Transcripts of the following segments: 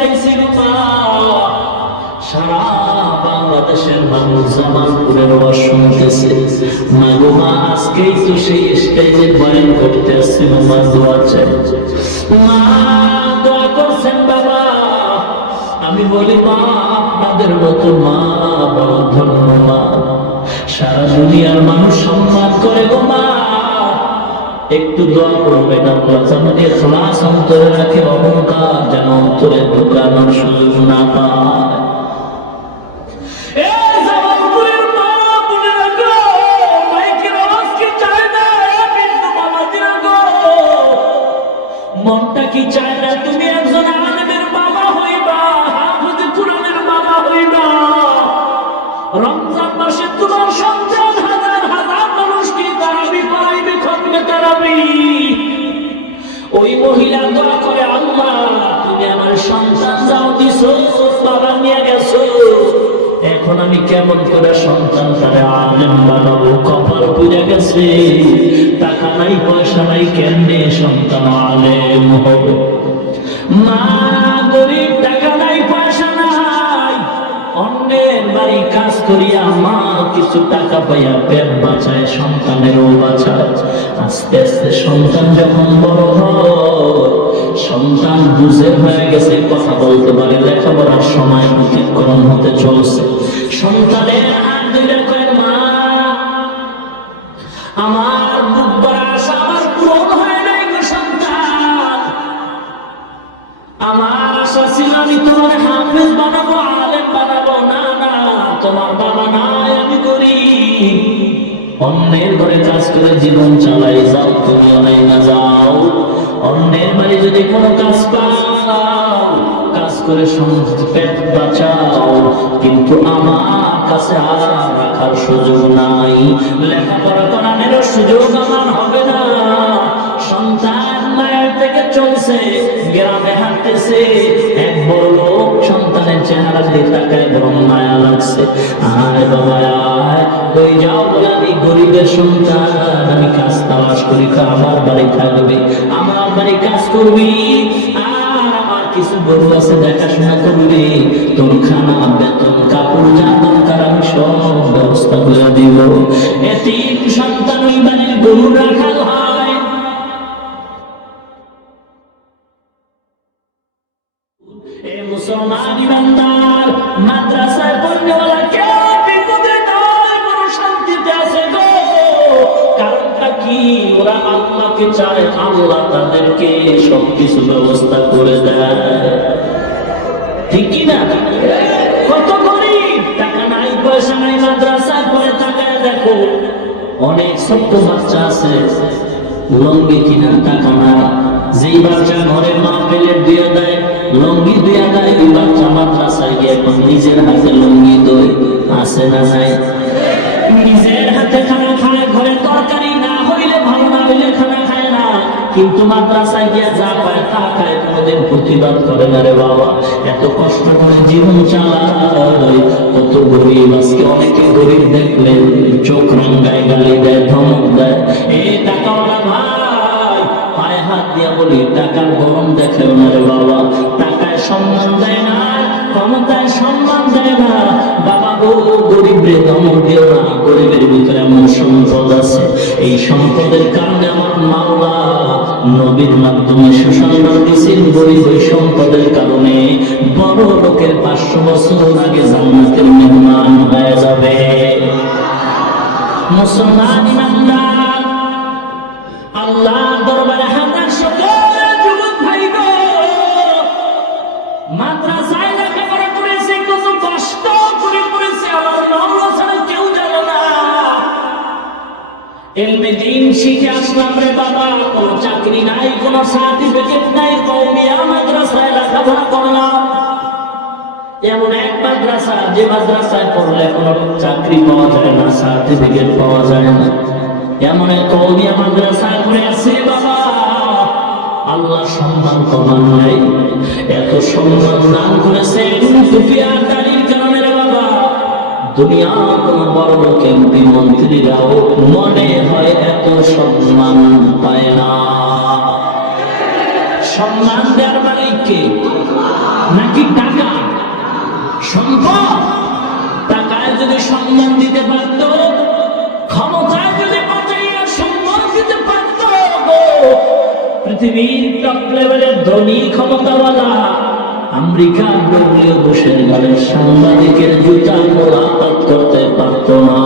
চাইছিল মা। সারা বাংলাদেশের মানুষ জামালপুরের ওয়াজ শুনতেছে। মা গো মা, আজকেই তো সেই স্টেজে বয়ান করতে আসছিল মা, দোয়া চাই। মা দোয়া করছেন বাবা। আমি বলি মা, আপনাদের মতো মা বড় ধন্য মা, সারা দুনিয়ার মানুষ সম্মান করে গো মা। একটু দোয়া করবেন আল্লাহ যেন ইখলাস অন্তরে রাখে, অহংকার যেন অন্তরে ঢোকানোর সুযোগ না পায়। মনটা কি চায় না তুমি একজন আলেমের বাবা হইবা, হাফেজ কুরআনের বাবা হইবা? রমজান মাসে তোমার সন্তান হাজার হাজার মানুষকে তারাবি পড়াইবে, খতমে তারাবি। ওই মহিলা দোয়া করে, আল্লাহ তুমি আমার সন্তান যাও দিছো, বাবা নিয়ে গেছো, এখন আমি কেমন করে সন্তান তারে আলেম বানাবো? কপাল পুড়ে গেছে, টাকা নাই পয়সা নাই, কেমনে সন্তান আলেম হবে? মা গরিব, টাকা নাই পয়সা নাই, অন্যের বাড়ি কাজ করিয়া মা কিছু টাকা পাইয়া পেট বাঁচায়, সন্তানেরও বাঁচায়। আস্তে আস্তে সন্তান যখন বড় হয়, সন্তান বুঝে হয়ে গেছে, কথা বলতে পারে, লেখাপড়ার সময় অতিক্রম হতে চলছে। সন্তানের হাত ধরে কয়, মা আমার বুক ভরা আশা আমার পূরণ হয় নাই গো সন্তান। আমার আশা ছিল আমি তোমার হাফেজ বানাবো, আলেম বানাবো। না না, তোমার বাবা নাই, আমি গরিব, অন্যের ঘরে কাজ করে জীবন চালাই। যাও তুমি অনেক না, যাও অন্যের বাড়ি যদি কোনো কাজ পাও, কাজ করে পেট বাঁচাও, কিন্তু আমার কাছে আর রাখার সুযোগ নাই, লেখাপড়া করানোর সুযোগ আমার হবে না। সন্তান মায়ের থেকে চলছে, গ্রামে হাঁটতেছে, এক বড় লোক সন্তানের চেহারা দিয়ে তাকায়, বরং মায়া লাগছে। আয় বাবা আয়, ওই যাও বলে আমি গরিবের সন্তান, আমি কাজ তালাশ করি, আমার বাড়ি থাকবে, আমার বাড়ি কাজ করবি, আর আমার কিছু গরু আছে দেখাশোনা করবি, তোর খানা বেতন কাপড় যা দরকার আমি সব ব্যবস্থা করে দিব। এতিম সন্তান ওই বাড়ির গরু রাখাল হয়। এ মুসলমান ইমানদার, মাদ্রাসায় পড়নেওয়ালা কেউ বিপদে নয়, বড় শান্তিতে আছে গো। কারণটা কি? ওরা আল্লাহকে চায়, আল্লাহ তাদেরকে সবকিছু ব্যবস্থা করে দেয়, ঠিক কি না? কত গরিব, টাকা নাই পয়সা নাই, মাদ্রাসায় পড়ে তাকায় দেখো, অনেক ছোট্ট বাচ্চা আছে লঙ্গি কিনার টাকা না, যেই বাচ্চা ঘরের মা পেলে দিয়ে দেয়, লঙ্গি দিয়ে দেয়, ওই বাচ্চা মাদ্রাসায় গিয়ে এখন নিজের হাতে লঙ্গি দই, আছে না নাই? নিজের হাতে খানা খায়, ঘরে তরকারি না হইলে, ভালো না হইলে খানা খায় না, কিন্তু মাদ্রাসায় গিয়ে যা পায় তা খায়, কোনোদিন প্রতিবাদ করে না রে বাবা। এত কষ্ট করে জীবন চালায়, কত গরিব আজকে, অনেকে গরিব দেখলে চোখ রাঙ্গায়, গালি দেয়, ধমক দেয়। এই টাকাওয়ালা ভাই, পায়ে হাত দিয়া বলি, টাকার গরম দেখেও না রে বাবা, টাকায় সম্মান দেয় না, ক্ষমতায় সম্মান দেয় না বাবা গো। গরিব রে ধমক দিও না, গরিবের ভিতরে এমন সম্পদ আছে, এই সম্পদের কারণে আমার মাওলা নবীর মাধ্যমে সুসংবাদ দিয়েছেন, গরিব ওই সম্পদের কারণে বড় লোকের 500 বছর আগে জান্নাতের মেহমান হয়ে যাবে। মুসলমান ইমানদার, আল্লাহ দরবারে হাজার শুকর যুবক ভাই গো, মাদ্রাসায় লেখাপড়া করেছে, কত কষ্ট করে পড়েছে, আমার মাওলা ছাড়া কেউ জানে না। এলমে দ্বীন শিখে আসলাম রে বাবা, কোনো চাকরি নাই, কোনো সার্টিফিকেট নাই, কওমিয়া মাদ্রাসায় লেখাপড়া করলাম। এমন এক মাদ্রাসা, যে মাদ্রাসায় পড়লে কোনো চাকরি পাওয়া যায় না, সার্টিফিকেট পাওয়া যায় না, এমন এক কওমিয়া মাদ্রাসায় পড়ে আছে বাবা। আল্লাহ সম্মান কমান নাই, এত সম্মান দান করেছে টুপিয়া দাড়ির কারণে রে বাবা। দুনিয়া কোন বড় লোক এমপি মন্ত্রীরাও মনে হয় এত সম্মান পায় না। সম্মান দেওয়ার মালিক কে? নাকি পৃথিবীর টপ লেভেলের ধনী ক্ষমতাওয়ালা আমেরিকা ডব্লিউ বুশের ঘরের সাংবাদিকের জুতা মোলাকাত করতে পারত না।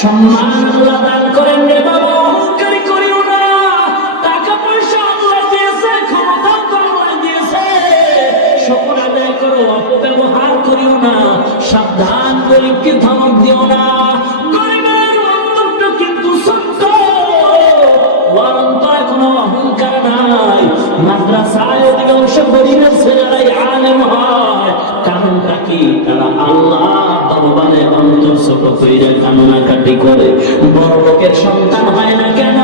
সম্মান আল্লাহ দান করেন রে বাবা, অহংকারী করিও না। টাকা পয়সা আল্লাহ দিয়েছে, ক্ষমতা আল্লাহ দিয়েছে, শুকর আদায় করো, অপব্যবহার করিও না। সাবধান, গরিবকে ধমক দিও না। গরিবের অন্তরটা কিন্তু সত্য, ওর অন্তরে কোনো অহংকার নাই। মাদ্রাসায় অধিকাংশ গরিবের ছেলেরাই আলেম হয়, কারণটা কি? তারা আল্লাহ দরবারে অন্তর ছোট কইরা কান্নাকাটি করে। বড় লোকের সন্তান হয় না কেন?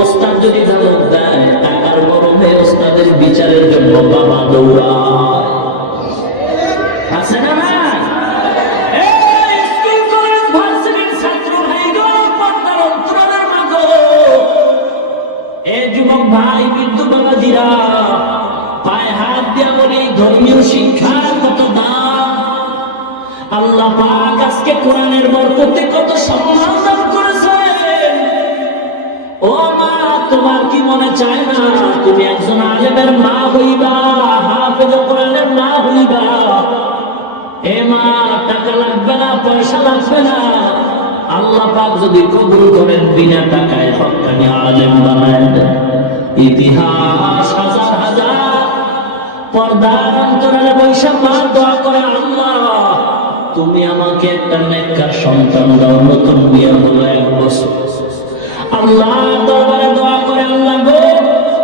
ওস্তাদ যদি ধমক দেয়, টাকার গরমে ওস্তাদের বিচারের জন্য বাবা দৌড়ায়। আছে না? ভাই বৃদ্ধ বাবাজিরা, পায়ে হাত দিয়া বলি, ধর্মীয় শিক্ষার কত দাম। আল্লাহ পাক আজকে কোরআনের বরকতে কত সম্মান দান করেছেন। ও মা, তোমার কি মনে চায় না তুমি একজন আলেমের মা হইবা, হাফেজ কোরআনের মা হইবা? এ মা, টাকা লাগবে না, পয়সা লাগবে না। আল্লাহ পাক যদি কবুল করেন, বিনা টাকায় হক্কানি আলেম বানায় দেন। ইতিহাস হাজার হাজার পর্দার অন্তরালে বৈশা মা দোয়া করে, আল্লাহ তুমি আমাকে একটা নেককার সন্তান দাও। নতুন বিয়ে হলো 1 বছর, আল্লাহ দরবারে দোয়া করে, আল্লাহ গো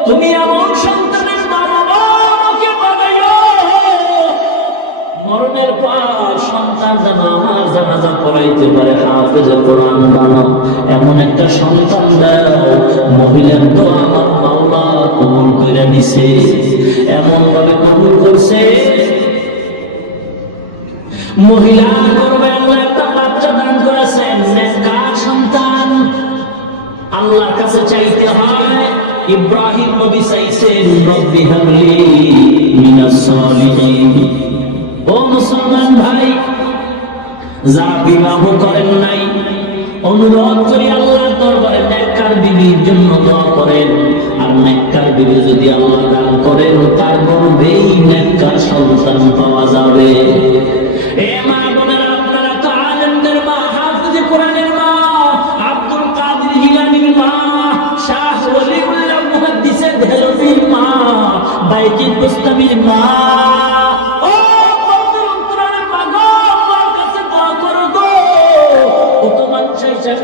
তুমি এমন সন্তানের মা বাবা আমাকে বানাইও, মরণের পর সন্তান যেন আমার জানাজা পড়াইতে পারে, হাফেজে কোরআন বানাও। এমন একটা সন্তান দাও। মহিলার দোয়া আমার মাওলা কবুল করে নিছে, এমন ভাবে কবুল করছে। মহিলা গর্ভে আল্লাহ একটা বাচ্চা দান করেছেন, নেককার সন্তান। আল্লাহর কাছে চাইতে হয়। ইব্রাহিম নবী চাইছেন, রব্বি হাবলি মিনাস সালিহিন। ও মুসলমান ভাই, যারা বিবাহ করেন নাই, অনুরোধ করি আল্লাহর দরবারে নেককার বিবির জন্য দোয়া করেন। আর নেককার বিবি যদি আল্লাহ দান করেন, তার গর্ভেই নেককার সন্তান পাওয়া যাবে। এ মা বোনেরা, আপনারা তো আলেমদের মা, হাফেজে কোরআনের মা, আব্দুল কাদের জিলানীর মা, শাহ ওলিউল্লাহ মুহাদ্দিসে দেহলভির মা, বাইজিদ বুস্তামির মা।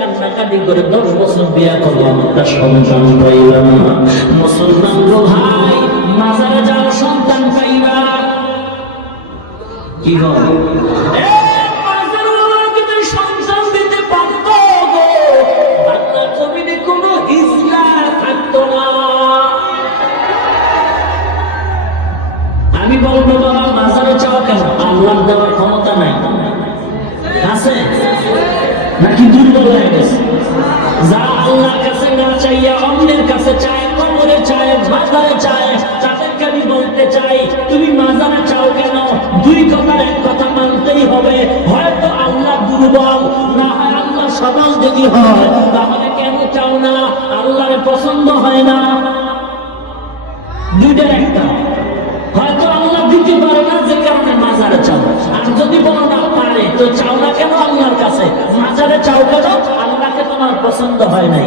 কান্নাকাটি করে 10 বছর বিয়া করলাম, একটা সন্তান পাইলাম না। মুসলমান গো ভাই, মাজারে যাওয়ার সন্তান পাইবা কি হয়? সন্তান দিতে পারত গো, বাংলা জমিনে কোনো হিজলা থাকতো না। আমি বলবো বাবা, মাজারে চাও কেন? আল্লাহ দেওয়ার ক্ষমতা নাই, আছে নাকি দুর্বল হয়ে গেছে? যা আল্লাহর কাছে না চাইয়া অন্যের কাছে চায়, কবরে চায়, মাজারে চায়, তাদেরকে আমি বলতে চাই, তুমি মাজারে চাও কেন? 2 কথার 1 কথা মানতেই হবে। হয়তো আল্লাহ দুর্বল, না হয় আল্লাহ সবল। যদি হয় তাহলে কেন চাও না? আল্লাহর পছন্দ হয় না। 2টার একটা, হয়তো আল্লাহ দিতে পারে না, যে কারণে মাজারে চাও। আর যদি বলো না পারে, তো চাও না কেন আল্লাহর কাছে? মাজারে চাও কেন? আল্লাহকে তোমার পছন্দ হয় নাই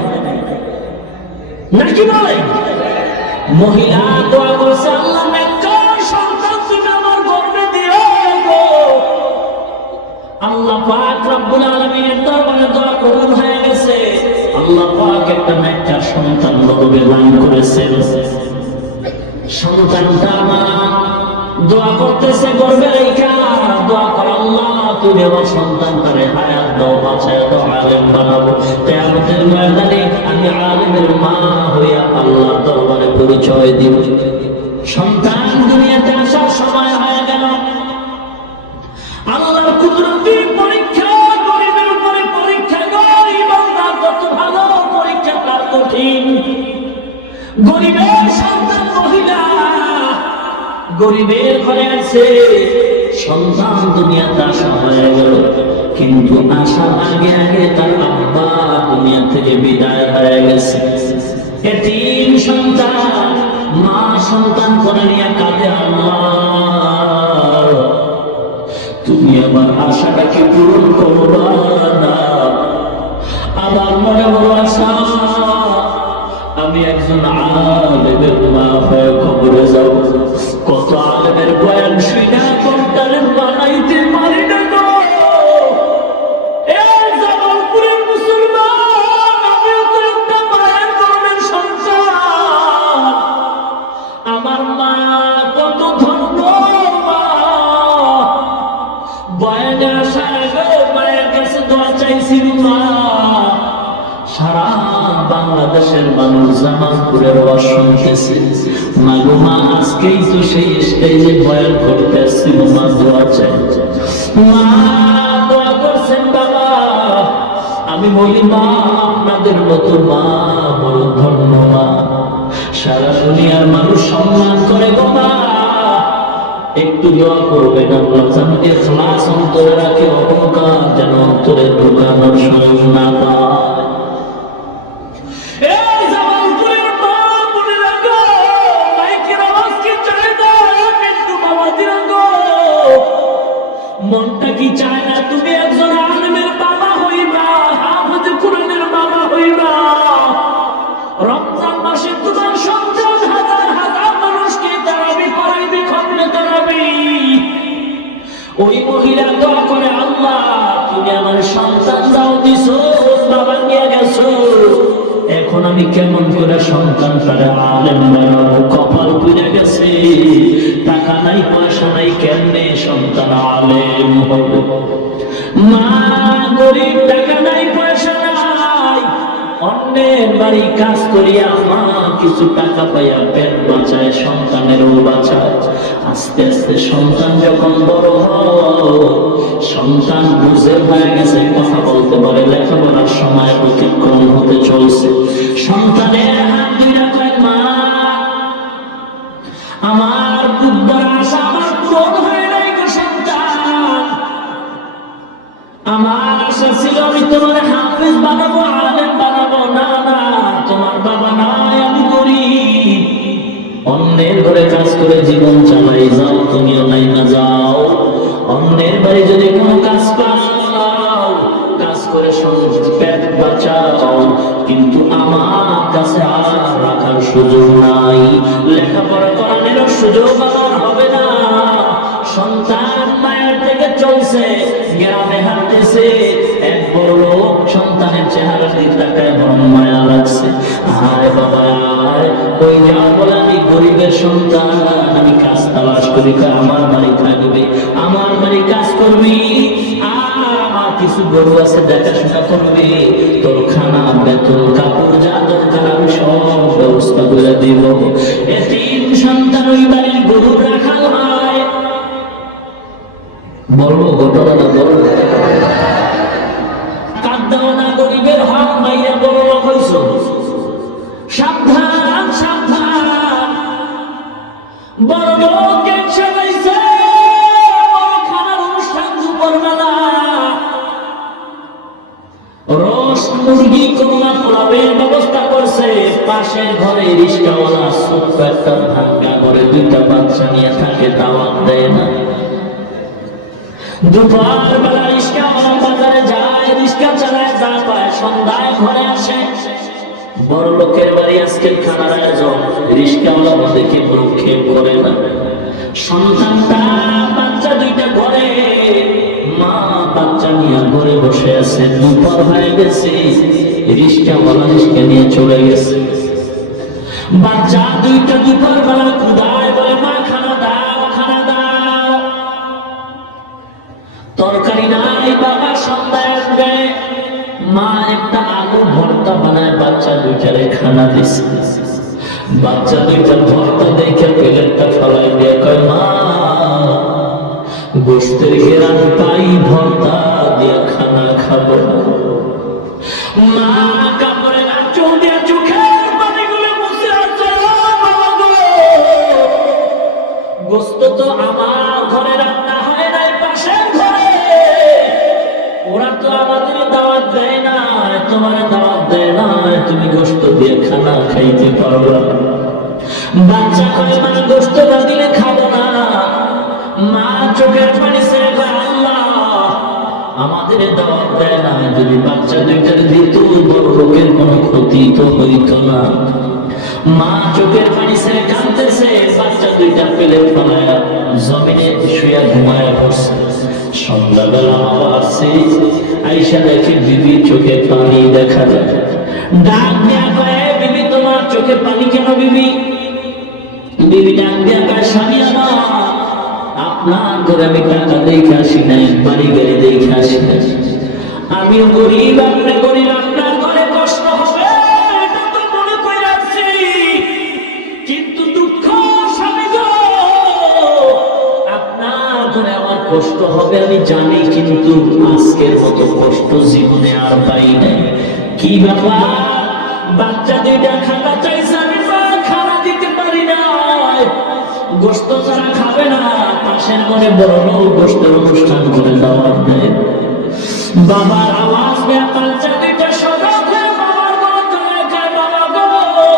নাকি বলে? মহিলা দোয়া করছে, আল্লাহ নেককার সন্তান তুমি আমার গর্ভে দিও গো। আল্লাহ পাক রব্বুল আলামিনের দরবারে দোয়া কবুল হয়ে গেছে। আল্লাহ পাক একটা নেককার সন্তান গর্ভে দান করেছেন। সন্তানটা আমার দোয়া করতেছে, গর্ভে রেখা দোয়া করে, আল্লাহ তুমি আমার সন্তানটারে হায়াত দাও, বাঁচায় দাও, আলেম বানাবো। কিয়ামতের ময়দানে আমি আলেমের মা হইয়া আল্লাহর দরবারে পরিচয় দিব। সন্তান দুনিয়াতে আসার সময় হয়ে গেল। আল্লাহর কুদরতি পরীক্ষা, গরিবের উপরে পরীক্ষা। গরিব আল্লাহ কত ভালো, পরীক্ষা তার কঠিন। গরিবের সন্তান মহিলা, গরিবের ঘরে আছে, সন্তান দুনিয়াতে আসা হয়ে গেল। কিন্তু আসার আগে আগে তার আব্বা দুনিয়া থেকে বিদায় হয়ে গেছে। এতিম সন্তান, মা সন্তান করে নিয়ে কাঁদে, আল্লাহ তুমি আমার আশাটাকে পূরণ করবা না। আমার মনে বড় আশা, আমি একজন আলেমের মা হয়ে খবরে যাব। কত আলেমের বয়ান শুনে সন্তানের বানাইতে পারি না গো। এই জামালপুরের মুসলমান, আমিও তো একটা মায়ের গর্ভের সন্তান। আমার মা কত ধন্য মা, বয়ানে আসার আগে মায়ের কাছে দোয়া চাইছিল মা। সারা বাংলাদেশের মানুষ জামালপুরের ওয়াজ শুনতেছে, মাগো মা আজকেই তো সেই স্টেজে বয়ান করতেছি, মা দোয়া চাই। মা দোয়া করছেন বাবা। আমি বলি মা আপনাদের মতো মা বড় ধন্য মা, সারা দুনিয়ার মানুষ সম্মান করে গো মা। একটু দোয়া করবেন আল্লাহ যেন ইখলাস অন্তরে রাখে, অহংকার যেন অন্তরে ঢোকানোর সুযোগ না পায়। মনটা কি চায় না তুমি একজন আলেমের বাবা হইবা, হাফেজ কোরআনের বাবা হইবা? রমজান মাসে তোমার সন্তান হাজার হাজার মানুষকে তারাবি পড়াইবে, খতমে তারাবি। ওই মহিলা দোয়া করে, আল্লাহ তুমি আমার সন্তান দাও দিছো, বাবা নিয়ে গেছো, এখন আমি কেমন করে সন্তান তারা আলেম বানাবো? কপাল পুড়ে গেছে, টাকা নাই পয়সা নাই, কেমনে সন্তান আলেম হবে? মা গরিব, টাকা নাই পয়সা নাই, অন্যের বাড়ি কাজ করিয়া মা কিছু টাকা পাইয়া পেট বাঁচায়, সন্তানেরও বাঁচায়। আস্তে আস্তে সন্তান যখন বড় হয়, সন্তান বুঝে হয়ে গেছে, কথা বলতে পারে, লেখাপড়ার সময় অতিক্রম হতে চলছে, সন্তানের হাত ধরে কয়, মা আমার বুদ্ধর আশা আমার পূরণ হয় নাই গো সন্তান। আমার আশা ছিল আমি তোমার হাফেজ বানাবো, আলেম বানাবো। না না, তোমার বাবা নাই, আমি গরিব, অন্যের ঘরে কাজ করে জীবন চালাই, যাও তুমিও নাই না যাও। অন্যের বাড়ি যদি কোনো কাজ পাও, কাজ করে পেট বাঁচাও, কিন্তু আমার কাছে আর রাখার সুযোগ নাই, লেখাপড়া করানোর সুযোগ আমার হবে না। সন্তান মায়ের থেকে চলছে, গ্রামে হাঁটতেছে, এক বড় লোক সন্তানের চেহারা দিকে তাকায় বড় মায়া লাগছে। আয় বাবা ওই যা বলে, আমি গরিবের সন্তান, আমি কাজ তালাশ করি, আমার বাড়ি থাকবে, আমার বাড়ি কাজ করবি, আর আমার কিছু গরু আছে দেখাশোনা করবে, তোর খানা বেতন কাপড় যা দরকার আমি সব ব্যবস্থা করে দিব। এতিম সন্তান ওই বাড়ির গরু রাখাল হয়। বলবো ঘটনাটা, বলবো কাঁদাও না, গরিবের হক মাইয়া বড় লোক হইছ, সাবধান সাবধান। বড় লোক সাজাইছে বড় খানার অনুষ্ঠান, দুপুরবেলা রস মুরগি করলা পোলাবের ব্যবস্থা করছে। পাশের ঘরে রিস্কাওয়ালা ছোট্ট একটা ভাঙ্গা ঘরে দুইটা বাচ্চা নিয়ে থাকে, দাওয়াত দেয় না। দুপুর বেলা রিস্কাওয়ালা বাজারে যায়, রিস্কা চালায়, যা পায় সন্ধ্যায় ঘরে আসে। বড় লোকের বাড়ি আজকে খানার আয়োজন, রিস্কাওয়ালা দেখে ভ্রুক্ষেপ করে না। সন্তানটা বাচ্চা দুইটা ঘরে, মা বাচ্চা নিয়ে ঘরে বসে আছে, দুপুর হয়ে গেছে, রিস্কাওয়ালা রিস্কা নিয়ে চলে গেছে। বাচ্চা দুইটা দুপুর বেলা ক্ষুধায় বলে, মা খানা দাও, খানা দাও। তরকারি নাই, বাবা সন্ধ্যায় আসবে। মা একটা আলু ভর্তা বানায় বাচ্চা দুইটারে খানা দিছে। বাচ্চা দুইটার ভর্তা দেখে প্লেটটা ফলাই দিয়ে কয়, মা গোস্তের ঘেরান পাই, ভর্তা দিয়ে খানা খাবো। মা কাপড়ে চোখ দিয়ে চোখের পানিগুলো মুছে আছে, গোস্ত তো আমার ঘরে রান্না হয় নাই, পাশের ঘরে। ওরা তো আমাদের দাওয়াত দেয় না, তোমার দাওয়াত দেয় না, তুমি গোশত দিয়ে খানা খাইতে পারবা। বাচ্চা কয় মা গোশত না দিলে খাবো না। মা চোখের পানি ছেড়ে কয় আল্লাহ আমাদের দাওয়াত দেয় না, যদি বাচ্চা দুইটার দিত বড় লোকের কোনো ক্ষতি তো হইতো না। মা চোখের পানি ছেড়ে কাঁদতেছে, বাচ্চা দুইটা পেলে ফলায়া জমিনে শুয়ে ঘুমায়া পড়ছে। সন্ধ্যাবেলা বাবা আসছে, আইসা দেখে বিবি চোখে পানি দেখা যায়। ডাক দেয়া কয় বিবি তোমার চোখে পানি কেন বিবি? বিবি ডাক দেয়া কয় স্বামী আমার আপনার ঘরে আমি টাকা দেখে আসি নাই, বাড়ি গাড়ি দেখে আসি নাই। আমিও গরিব, আপনি গরিব, আপনার ঘরে কষ্ট হবে এটা তো মনে করে রাখছি, কিন্তু দুঃখ স্বামী গো আপনার ঘরে আমার কষ্ট হবে আমি জানি, কিন্তু আজকের মতো কষ্ট জীবনে আর পাই নাই। কি বাবা বাচ্চা দুইটা খানা চাইছে, আমি খানা দিতে পারি না, গোশত ছাড়া খাবে না। পাশের ঘরে বড় লোক গোশতের অনুষ্ঠান করে দাওয়াত দেয়। বাবার আওয়াজ পেয়ে বাচ্চা দুইটা সজাগ হয়ে বাবার ঘরে চলে যায়। বাবা গো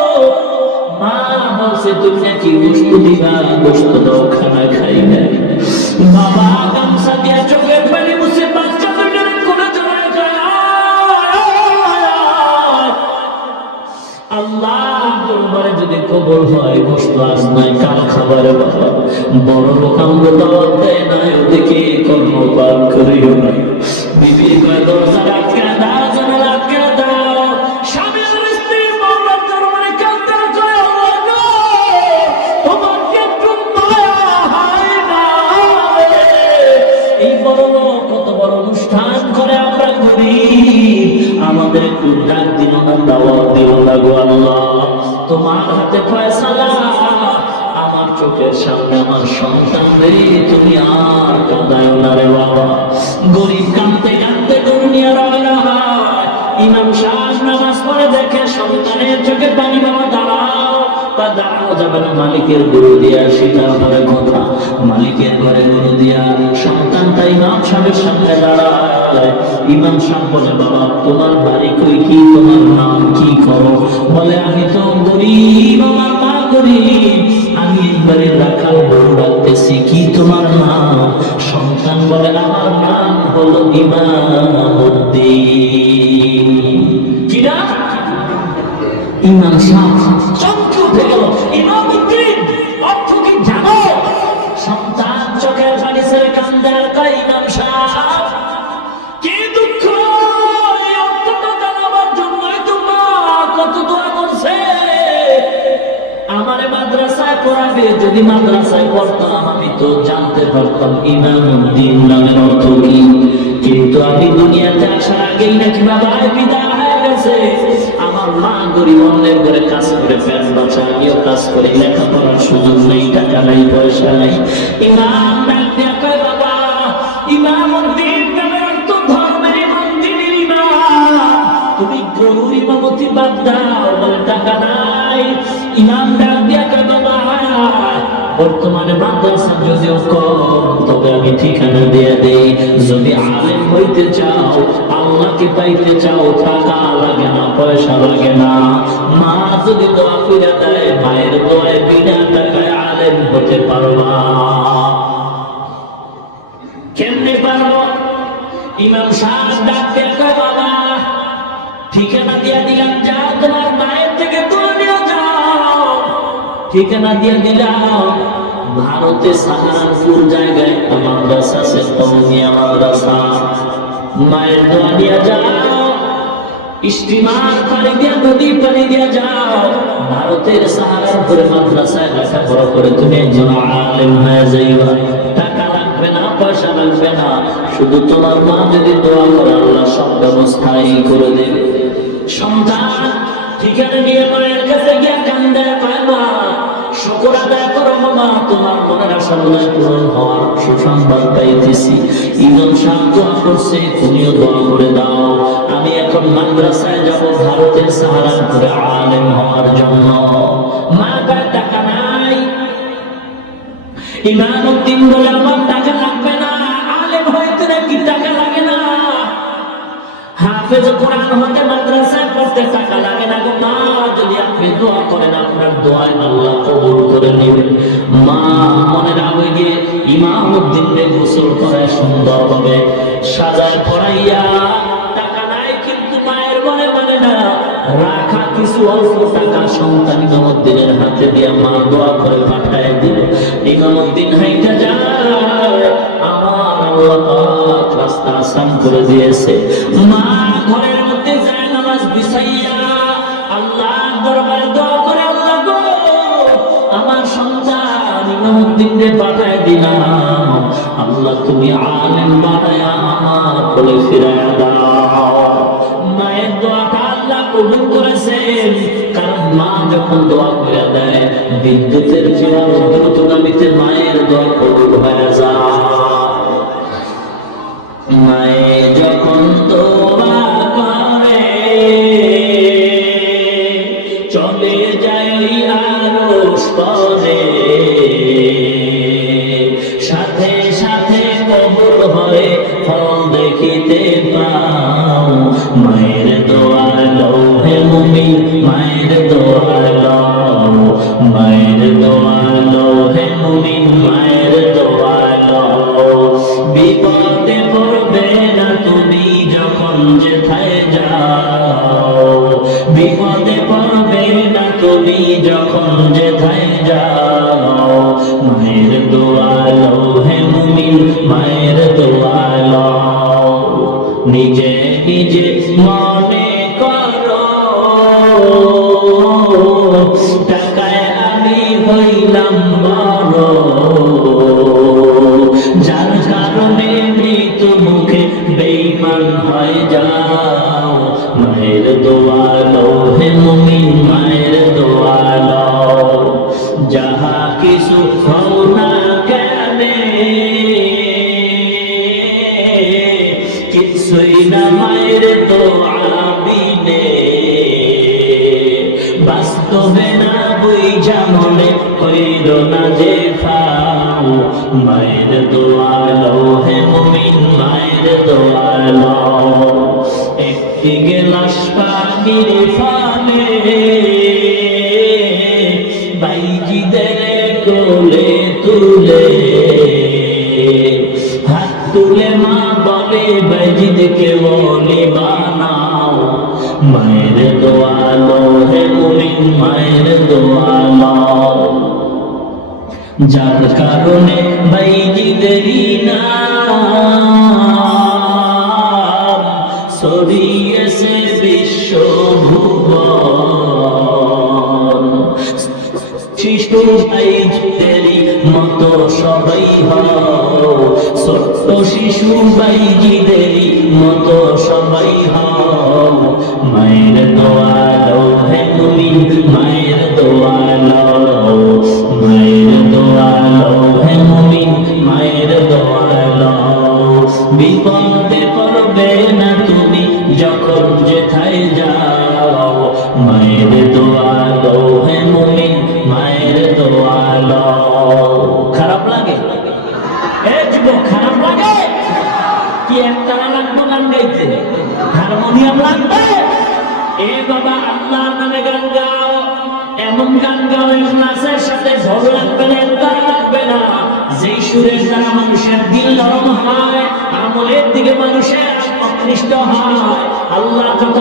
মা বলছে তুমি নাকি গোশত দিবা, গোশত দাও খানা খাই না। বাবা গামছা দিয়ে চোখের পানি মুছে বাচ্চা দুইটার কোলে চলে যায়। আল্লাহ দরবারে যদি কবুল হয় গোশত আজ নাই কাল খাবারে বাবা বড় লোক আমরা দাওয়াত দেয় না, ওদিকে কর্মপাল করিও না। বিবি কয় দরজা আটকে দাও, জানালা আটকে দাও। স্বামী আর স্ত্রী আল্লাহর দরবারে কাঁদতে কয় আল্লাহ গো তোমার কি একটু দয়া হয় না? এই বড় লোক কত বড় অনুষ্ঠান করে আমরা করি, আমাদের একটু ডাক দিও না, দাওয়াত দিও না গো আল্লাহ। তোমার হাতে ফয়সালা, আমার চোখের সামনে আমার সন্তান রে তুমি আর কাঁদায়ো না রে বাবা। গরিব কাঁদতে কাঁদতে দুনিয়া রওনা হয়। ইমাম সাহেব নামাজ পড়ে দেখে সন্তানের চোখে পানি, বাবা দাঁড়াও। তা দাঁড়ানো যাবে না, মালিকের গরু দিয়ে আসি। তারপরে কথা মালিকের ঘরে গরু দিয়া সন্তানটা ইমাম সাহেবের সামনে দাঁড়ায়। ইমাম সাহেব বলে বাবা তোমার বাড়ি কই, কি তোমার নাম কি করো? বলে আমি তো গরিব, আমার মা গরিব, আমি একবারে রাখাল গরু রাখতেছি। কি তোমার নাম? সন্তান বলে আমার নাম হলো ইমামউদ্দিন। কি না? ইমাম সাহেব চমকে উঠে গেল। ইমামউদ্দিন অর্থ কি জানো? সন্তান চোখের পানি ছেড়ে কান্দে আর কয় ইমাম সাহেব কি দুঃখ, এই অর্থটা জানাবার জন্যই তো মা কত দোয়া করছে। আমারে মাদ্রাসায় পড়াবে, যদি মাদ্রাসায় পড়তাম আমি তো জানতে পারতাম ইমামউদ্দিন নামের অর্থ কি, কিন্তু আমি দুনিয়াতে আসার আগেই নাকি বাবা বিদায় হয়ে গেছে। আমার মা গরিব, অন্যের ঘরে কাজ করে পেট বাঁচা, আমিও কাজ করি, লেখাপড়ার সুযোগ নেই, টাকা নাই, পয়সা নাই। ইমাম বাবা ইমামউদ্দিন নামের অর্থ ধর্মের ইমাম, দিনের ইমাম। তুমি গরুর ইমামতি বাদ দাও, বলে টাকা নাই। ইমাম ডাক দিয়া কয় বাবা বর্তমানে মাদ্রাসা যদিও কম, তবে আমি ঠিকানা দিয়ে দেই, যদি আলেম হইতে চাও, আল্লাহকে পাইতে চাও, টাকা লাগে না, পয়সা লাগে না। মা যদি দোয়া করে দেয়, মায়ের দোয়ায় বিনা টাকায় আলেম হতে পারবা। কেমনে পারবো? ইমাম সাহেব ডাক দিয়ে কয় বাবা ঠিকানা দিয়া দিলাম, যাও তোমার মায়ের থেকে দোয়া নিয়ে যাও। ঠিকানা দিয়ে দিলাম ভারতে সাহারানপুর জায়গায় মাদ্রাসা আছে, কওমিয়া মাদ্রাসা। মায়ের দোয়া নিয়ে যাও, স্টিমার পানি দিয়ে, নদী পানি দিয়ে যাও, ভারতের সাহারানপুরে মাদ্রাসায় লেখাপড়া করে তুমি একজন আলেম হয়ে যাইবা। টাকা লাগবে না, পয়সা লাগবে না, শুধু তোমার মা যদি দোয়া করে আল্লাহ সব ব্যবস্থাই করে দেবে। সন্তান ঠিকানা নিয়ে মায়ের কাছে গিয়ে কান্দে, কয় মা শুকর আদায় করো মামা, তোমার মনের আশা মনে পূরণ হওয়ার সুসংবাদ পাইতেছি। ইমাম সাহেব দোয়া করছে, তুমিও দোয়া করে দাও। আমি এখন মাদ্রাসায় যাব ভারতের সাহারানপুরে আলেম হওয়ার জন্য। মা কয় টাকা নাই। ইমামউদ্দিন বলে আমার টাকা লাগবে না, আলেম হইতে নাকি টাকা লাগে না। হাফেজ কোরআন হতে মাদ্রাসায় পড়তে টাকা লাগে না গো মা, যদি আপনি দোয়া করেন আপনার দোয়ায় আল্লাহ কবুল করে নেবেন। মা মনে রাখবে যে ইমামউদ্দিনকে গোসল করে সুন্দরভাবে সাজায় পড়াইয়া, টাকা নাই কিন্তু মায়ের মনে মানে না, রাখা কিছু অল্প টাকা সন্তান ইমামউদ্দিনের হাতে দিয়ে মা দোয়া করে পাঠায় দিল। ইমামউদ্দিন হাইটা যায়, আমার আল্লাহ পাক রাস্তা আসান করে দিয়েছে। মা ঘরের মধ্যে যায় নামাজ বিছাইয়া আল্লাহর দরবারে দোয়া করে, আল্লাহ গো আমার সন্তান ইমামউদ্দিনকে পাঠায় দিলাম, আল্লাহ তুমি আলেম বানায়া আমার কোলে ফিরায়া দাও। মায়ের দোয়াটা আল্লাহ কবুল করেছেন, কারণ মা যখন দোয়া করে দেয় বিদ্যুতের চেয়ে দ্রুতগামীতে মায়ের দোয়া কবুল হয়ে যায়। মায়ে যখন দোয়া করে চলে যায় আরশ পরে, সাথে সাথে কবুল হয়ে ফল দেখিতে পাও। মায়ের দোয়া লৌহে মুমিন, মায়ের দোয়া লও, মায়ের দোয়া লৌহে মুমিন, মায়ের দোয়া লও। বিপদে পড়বে না তুমি যখন যেথায় যাও, বিপদে পড়বে না তুমি যখন যেথায় যাও। মায়ের দোয়া লৌহে মুমিন, মায়ের দোয়া লও। নিজে নিজে মনে করো টাকায় আমি হইলাম বড়, যার কারণে মৃত্যু মুখে বেঈমান হয়ে যাও। মায়ের দোয়া লৌহে মুমিন, মায়ের দোয়া লও। যাহা কিছু হও না কেনে কিছুই না মায়ের দোয়া বিনে, বাস্তবে না বুঝা মনে কইর না যে ফাও। মায়ের দোয়া লৌহে মুমিন, মায়ের দোয়া লও। একটি গেলাস পানির ফানে বাইজিদের কোলে তুলে, হাত তুলে মা বলে বাইজিদকে ওলি বানাও। মায়ের দোয়া লৌহে মুমিন, মায়ের দোয়া লও। যার কারণে বাইজিদেরই নাম ছড়িয়েছে বিশ্বভুবন। শিশু বাইজিদেরই মতো সবাই হও, ছোট্ট শিশু বাইজিদেরই মতো সবাই হও। মায়ের দোয়া লৌহে মুমিন, মায়ের দোয়া লও, মায়ের দোয়া লৌহে মুমিন, মায়ের দোয়া লও। বিপদে পড়বে না তুমি যখন যেথায় যাও। মায়ের দোয়া লৌহে মুমিন, মায়ের দোয়া লও। খারাপ লাগে? এ যুবক খারাপ লাগে কি? একটা লাগবে গান গাইতে, হারমোনিয়াম লাগবে? এ বাবা আল্লাহর নামে গান গাও, এমন গান গাও ইখলাসের সাথে, ঝড় লাগবে না, তার লাগবে না। যেই সুরের দ্বারা মানুষের দিল নরম হয়, আমলের দিকে মানুষের আকৃষ্ট হয়, আল্লাহ যত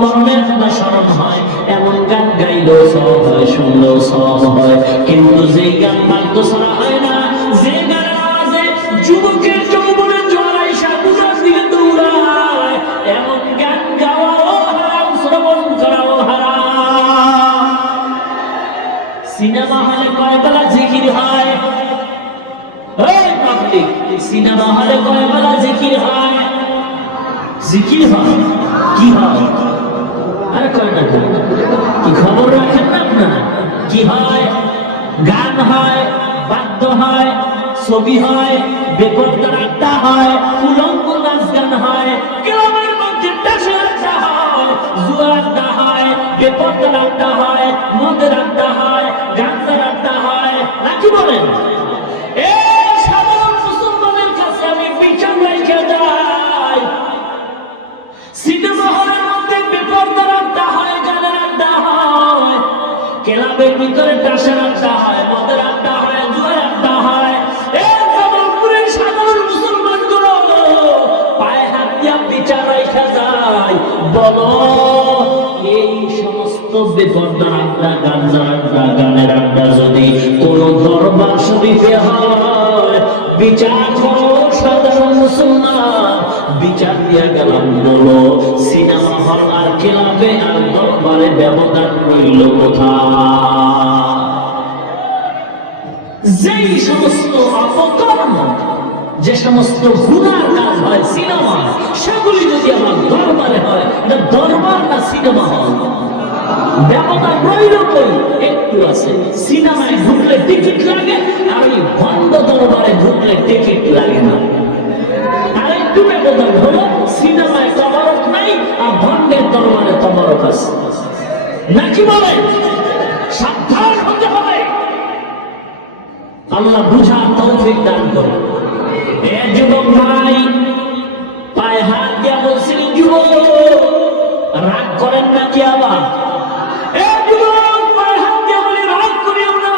মরণের কথা স্মরণ হয়, এমন গান গাইলেও সব হয়, শুনলেও সব হয়। কিন্তু যেই গান বাদ্য ছাড়া হয় না, যে গানের আওয়াজে যুবকের যৌবনে জোয়ার আইসা পূজার দিকে দৌড়ায়, এমন গান গাওয়াও হারাম, শ্রবণ করাও হারাম। সিনেমা হলে কয় বেলা জিকির হয়? এই পাবলিক, সিনেমা হলে কয় বেলা জিকির হয়? জিকির হয় কি হয়? আরে কয় না কি খবর রাখেন না আপনারা? কি হয়? গান হয়, বাদ্য হয়, ছবি হয়, বেপরদার আড্ডা হয়, উলঙ্গ নাচ গান হয়, গ্রামের মধ্যে টাসের আড্ডা হয়, জুয়ার আড্ডা হয়, বেপরদার আড্ডা হয়, মদের আড্ডা হয়, গাঁজার আড্ডা হয়, নাকি বলেন? এই সাধারণ মুসলমানের কাছে আমি বিচার রেখে যাই, সিনেমা মাঠের ভিতরে টাসের আড্ডা হয়, মদের আড্ডা হয়, জুয়ার আড্ডা হয়। জামালপুরের সাধারণ মুসলমানগুলো পায়ে হাত দিয়া বিচার রেখে যায়। বলো, এই সমস্ত বেপরদার আড্ডা, গাঞ্জার আড্ডা, গানের আড্ডা যদি কোন দরবার শরীফে হয়, বিচার করো সাধারণ মুসলমান, বিচার দিয়া গেলাম। বলো, সিনেমা হল আর ক্লাবে আর দরবারে ব্যবধান রইল কোথায়? যেই সমস্ত অপকর্ম, যে সমস্ত গুনার কাজ হয় সিনেমা, সেগুলি যদি আমার দরবারে হয়, দরবার না সিনেমা হল? ব্যবধান রইল কই? একটু আছে। সিনেমায় ঢুকলে টিকিট লাগে, আর ওই ভণ্ড দরবারে ঢুকলে টিকিট লাগে না। আর একটু ব্যবধান হলো, সিনেমায় তবারক নাই আর ভণ্ডের দরবারে তবারক আছে। নাকি বলে? সাবধান হতে হবে। আল্লাহ বুঝার তৌফিক দান করে। এ যুবক ভাই, পায়ে হাত দিয়া বলছিলেন, যুবক রাগ করেন নাকি? আবার এ যুবক, পায়ে হাত দিয়া বলি, রাগ করিও না।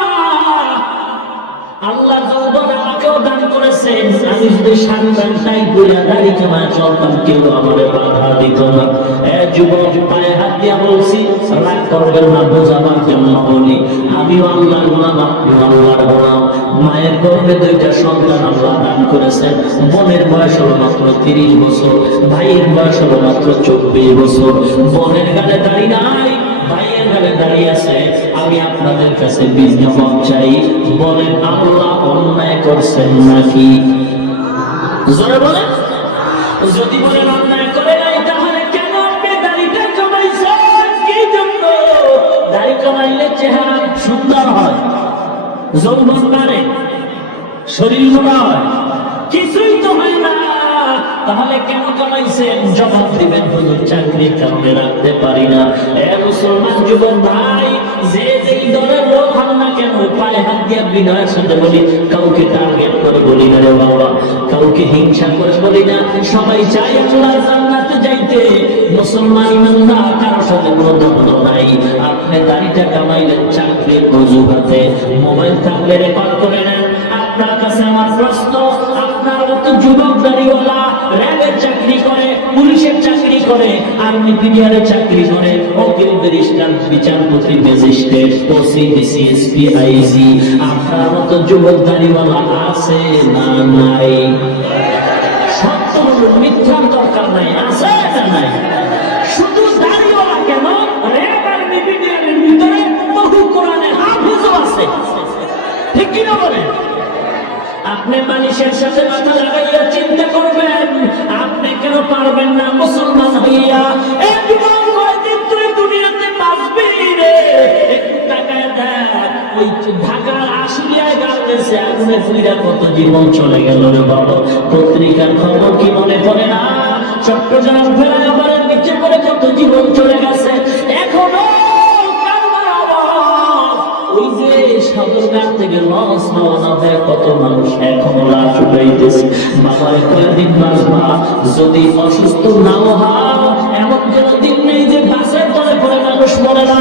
আল্লাহ যৌবন আমাকেও দান করেছেন। আমি যদি সান্তানটাই বইয়া দাড়ি কামা চলতাম, কেউ আমার বাধা দিত না। এ যুবক, পায়ে হাত দিয়া বলছি, রাগ করবেন না, বোঝাবার জন্য বলি। আমিও আল্লাহর গোলাম, আপনিও আল্লাহর গোলাম। মায়ের গর্ভে দুইটা সন্তান আল্লাহ দান করেছেন। বোনের বয়স হলো মাত্র 30 বছর, ভাইয়ের বয়স হলো মাত্র 24 বছর। বোনের গালে দাড়ি নাই, ভাইয়ের গালে দাঁড়িয়ে আছে। আমি আপনাদের কাছে বিজ্ঞাপন চাই, বলেন আল্লাহ অন্যায় করছেন নাকি? জোরে বলেন। যদি বলেন অন্যায় করে নাই, তাহলে কেন আপনি দাড়িটা কমাইছেন? কি জন্য? দাড়ি কমাইলে চেহারা সুন্দর হয়, যৌবন বাড়ে, শরীর মোটা হয়, কিছুই তো হয় না। তাহলে কেন কমাইছেন? জবাব দিবেন, হুজুর চাকরির কারণে রাখতে পারি না। এ মুসলমান যুবক ভাই, যে যেই দলের লোক হন না কেন, পায়ে হাত দিয়ে বিনয়ের সাথে বলি, কাউকে টার্গেট করে বলি না রে বাবা, কাউকে হিংসা করে বলি না। সবাই চাই আল্লাহর জান্নাতে যাইতে। মুসলমান ইমানদার, কারোর সাথে কোনো দ্বন্দ্ব নাই। আপনি দাড়িটা কামাইলেন চাকরির অজুহাতে, মোবাইল থাকলে রেকর্ড করে নেন। আপনার কাছে আমার প্রশ্ন, আপনার মতো যুবক দাড়িওয়ালা র্যাবের চাকরি করে, পুলিশের চাকরি করে, আর্মি পিডিআরের চাকরি করে, উকিল, ব্যারিস্টার, বিচারপতি, magistrate, OC, DC, SP, IG, আপনার মতো যুবক দাড়িওয়ালা আছে না নাই? সত্য বলুন, মিথ্যার দরকার নাই। আছে না নাই? শুধু দাড়িওয়ালা কেন, র্যাব, আর্মি পিডিআরের ভিতরে বহু কোরআনের হাফেজও আছে। ঠিক কিনা বলেন? আপনি মানুষের সাথে মাথা লাগাইয়া চিন্তা করবেন, আপনি কেন পারবেন না মুসলমান হইয়া? দুনিয়াতে বাঁচবি রে, একটু টাকায় দেখ। ওই ঢাকার আশুলিয়ায় গার্মেন্টসে আগুনে পুইরা কত জীবন চলে গেল রে বাবা। পত্রিকার খবর কি মনে পড়ে না? চট্টগ্রাম ফেরাইবারের নিচে পড়ে কত জীবন চলে গেছে। এখনো ওই যে সদরঘাট থেকে লঞ্চ রওনা হয়ে কত মানুষ এখনো লাশ উঠাইতেছে। বাবারে কয়েকদিন বাঁচবা, যদি অসুস্থ নাও হও, এমন কোন দিন নেই যে বাসের তলে পড়ে মানুষ মরে না,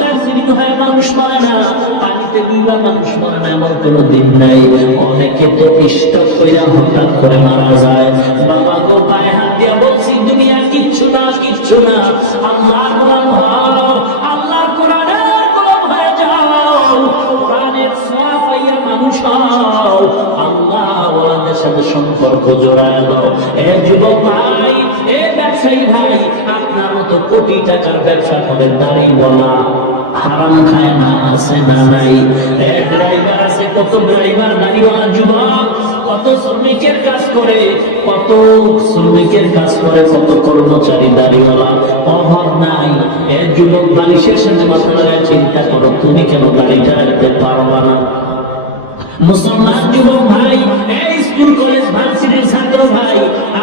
অ্যাক্সিডেন্ট হয়ে মানুষ মরে না, পানিতে ডুবা মানুষ মরে না, এমন কোন দিন নাই। অনেকে তো স্ট্রোক কইরা হঠাৎ করে মারা যায়। বাবা গো, পায়ে হাত দিয়া বলছি, দুনিয়া কিচ্ছু না, কিচ্ছু না। আল্লাহর গোলাম হও, আল্লাহর কোরআনের গোলাম হয়ে যাও, কোরআনের ছোঁয়া পাইয়া মানুষ হও, আল্লাহ ওয়ালাদের সাথে সম্পর্ক জোড়ায় দাও। এ যুবক ভাই, এ ব্যবসায়ী ভাই, আপনার মতো কোটি টাকার ব্যবসা করে দাঁড়িওয়ালা হারাম খায় না? আছে না নাই? ড্রাইভার আছে, কত ড্রাইভার দাঁড়িওয়ালা যুবক, কত শ্রমিকের কাজ করে, কত শ্রমিকের কাজ করে, কত কর্মচারী দাঁড়িওয়ালা, অভাব নাই। এ যুবক, বালিশের সাথে মাথা লাগায় চিন্তা করো, তুমি কেন দাঁড়িয়ে রাখতে পারবা না? মুসলমান যুবক ভাই, এই স্কুল কলেজ ভার্সিটির ছাত্র ভাই,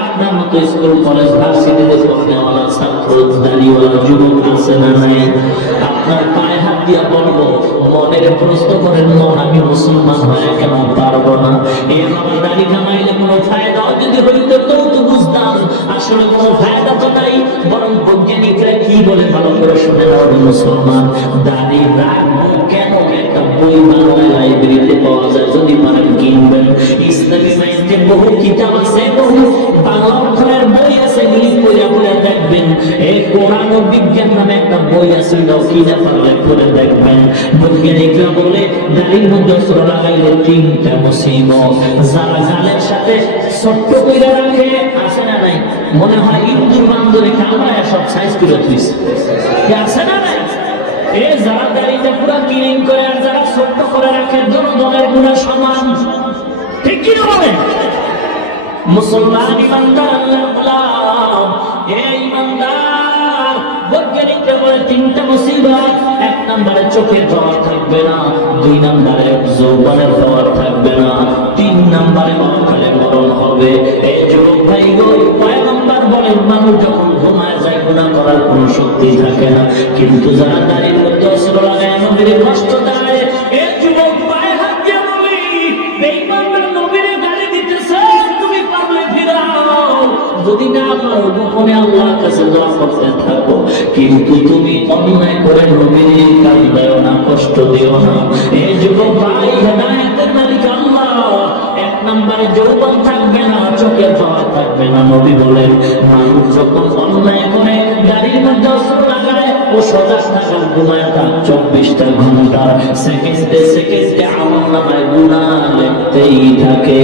আপনার মতো স্কুল কলেজ ভার্সিটিতে পড়নেওয়ালা ছাত্র দাঁড়িওয়ালা যুবক আছে না নাই? আপনার পায়ে হাত দিয়া বলবো, মনের প্রশ্ন করেন, মন আমি মুসলমান হয়ে কেন পারবো না? এভাবে দাড়ি কামাইলে কোনো ফায়দা যদি হইতো তো বুঝতাম, আসলে কোনো ফায়দা তো নাই। বরং বৈজ্ঞানিকরা কি কি বলে ভালো করে শুনে নাও মুসলমান। দাড়ি রাখবো কেন? একটা বই বাংলা লাইব্রেরিতে পাওয়া যায়, যদি পারেন কিনবেন। ইসলামী মাইন্ডে বহু কিতাব আছে, বহু বাংলা অক্ষরের বই আছে, ইংলিশ পড়ে পড়ে দেখবেন। এই কোরআন ও বিজ্ঞান নামে একটা বই আছে, ওটাও কিনে পারলে পড়ে দেখবেন। বৈজ্ঞানিকরা বলে দাড়ির মধ্যে অস্ত্র লাগাইলে 3টা মুসিবত। যারা গালের সাথে ছোট্ট কইরা রাখে, আছে না নাই? মনে হয় ইন্দুর বান্দরে কামড়ায় সব সাইজ করে দিচ্ছে, আছে না নাই? এই যারা দাড়িটা পুরো ক্লিন করে আর যারা ছোট্ট করে রাখে, দুটো দলের গুণা সমান, ঠিক কি হবে? মুসলমান ইমানদার আল্লাহর গোলাম, এই ইমানদার বৈজ্ঞানিকরা বলে 3টা মুসিবত। 1 নম্বরে চোখের পাওয়ার থাকবে না, 2 নম্বরে যৌবনের পাওয়ার থাকবে না, 3 নম্বরে অকালে মরণ হবে। এই যুবক ভাই গো, পয়গম্বর বলেন মানুষ যখন ঘুমায় যায় গুনাহ করার কোনো শক্তি থাকে না, কিন্তু যারা দাড়ির মধ্যে অস্ত্র লাগায় নবীর কষ্ট দেয়, এই যুবক পায়ে হাত দিয়ে বলি বেঈমানরা নবীর গালি দিতেছে, তুমি পারলে ফিরাও, যদি না পারো গোপনে আল্লাহর কাছে দোয়া করতে থাকো, কিন্তু তুমি অন্যায় করে নবীর কাঁদিও না, কষ্ট দিও না। এই যুবক ভাই, হেদায়েতের মালিক আল্লাহ। 1 নম্বরে যৌবন থাকবে না, চোখের পাওয়া থাকবে না। নবী বলেন মানুষ যখন অন্যায় করে গাড়ির মধ্যে অস্ত্র লাগায়, ও সজাগ থাকার গুনাহটা 24টা ঘন্টা, সেকেন্ডে সেকেন্ডে আমলনামায় গুনাহ লিখতেই থাকে।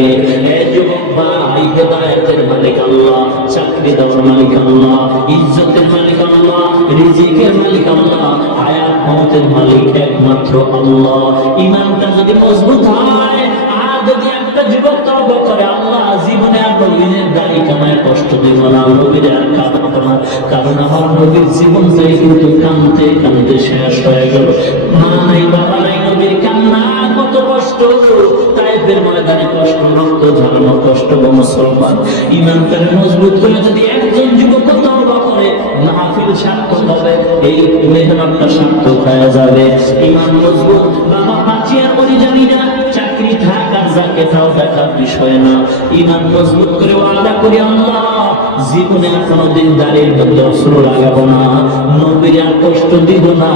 এই যুবক ভাই, হেদায়েতের মালিক আল্লাহ, চাকরি দেওয়ার মালিক আল্লাহ, ইজ্জতের মালিক আল্লাহ, রিজিকের মালিক আল্লাহ, হায়াত মওতের মালিক একমাত্র আল্লাহ। ঈমানটা যদি মজবুত হয়, আর যদি একটা যুবক তওবা করে, আল্লাহ জীবনে আর নবীর দাড়ি কামায় কষ্ট দেব না, নবীর আর কাঁদবো না, কারণ আমার নবীর জীবনটাই কিন্তু কাঁদতে কাঁদতে শেষ হয়ে গেল। মা নাই, বাবা নাই, নবীর কান্না কত কষ্ট, তাইফের ময়দানে কষ্ট, রক্ত ঝরানো কষ্ট। মুসলমান ঈমানটা মজবুত করে যদি একজন যুবক তওবা করে, মাহফিল সার্থক হবে, এই মেহনতটা সার্থক হয়ে যাবে। ঈমান মজবুত, বাবা বাঁচিয়া বলি জানি না, চাকরি থাক আর যাকে তাও দেখার বিষয় না। ঈমান মজবুত করে ওয়াদা করি, আল্লাহ জীবনে আর কোনোদিন দাড়ির মধ্যে অস্ত্র লাগাবো না, নবীর আর কষ্ট দিব না।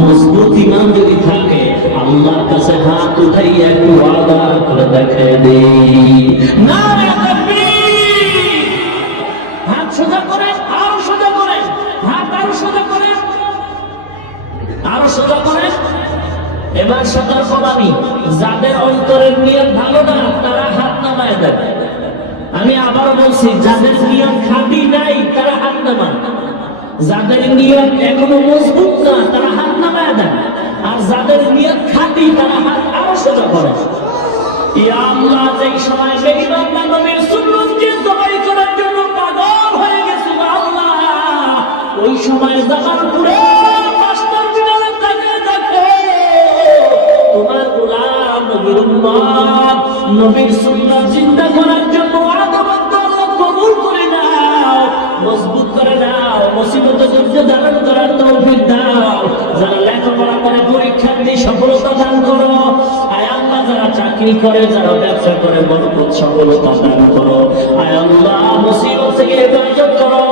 মজবুত ঈমান যদি থাকে, আল্লাহর কাছে হাত উঠাইয়া একটু ওয়াদা করে দেখে দেই। নারে তাকবীর! হাত সোজা করেন, আরো সোজা করেন, হাত আরো সোজা করেন, আরো সোজা করেন। এবার সতর্কবাণী, যাদের অন্তরের নিয়ত ভালো না, তারা হাত নামায় দেন। আমি আবার বলছি, যাদের নিয়ত খাঁটি নাই, তারা হাত নামান। যাদের নিয়ত এখনো মজবুত না, তারা হাত নামায় দেন। আর যাদের নিয়ত খাঁটি, তারা হাত আরো সোজা করে। ইয়া আল্লাহ, যেই সময় বেঈমানরা নবীর সুন্নতকে জবাই করার জন্য পাগল হয়ে গেছে, আল্লাহ ওই সময় জামার পুরো মাস্টার বিড়ালের তাকে দেখো, তোমার গোলাম নবীর উম্মত নবীর সুন্নাত জিন্দা করার জন্য আদবদ্ধ কবুল করে নাও, মজবুত করে নাও, মুসিবত ধৈর্য ধারণ করার তৌফিক দাও। যারা লেখাপড়া করে পরীক্ষা দিয়ে সফলতা দান করো। আয় আল্লাহ, যারা চাকরি করে, যারা ব্যবসা করে, বরকত সফলতা দান করো। আয় আল্লাহ, মুসিবত থেকে হেফাজত করো।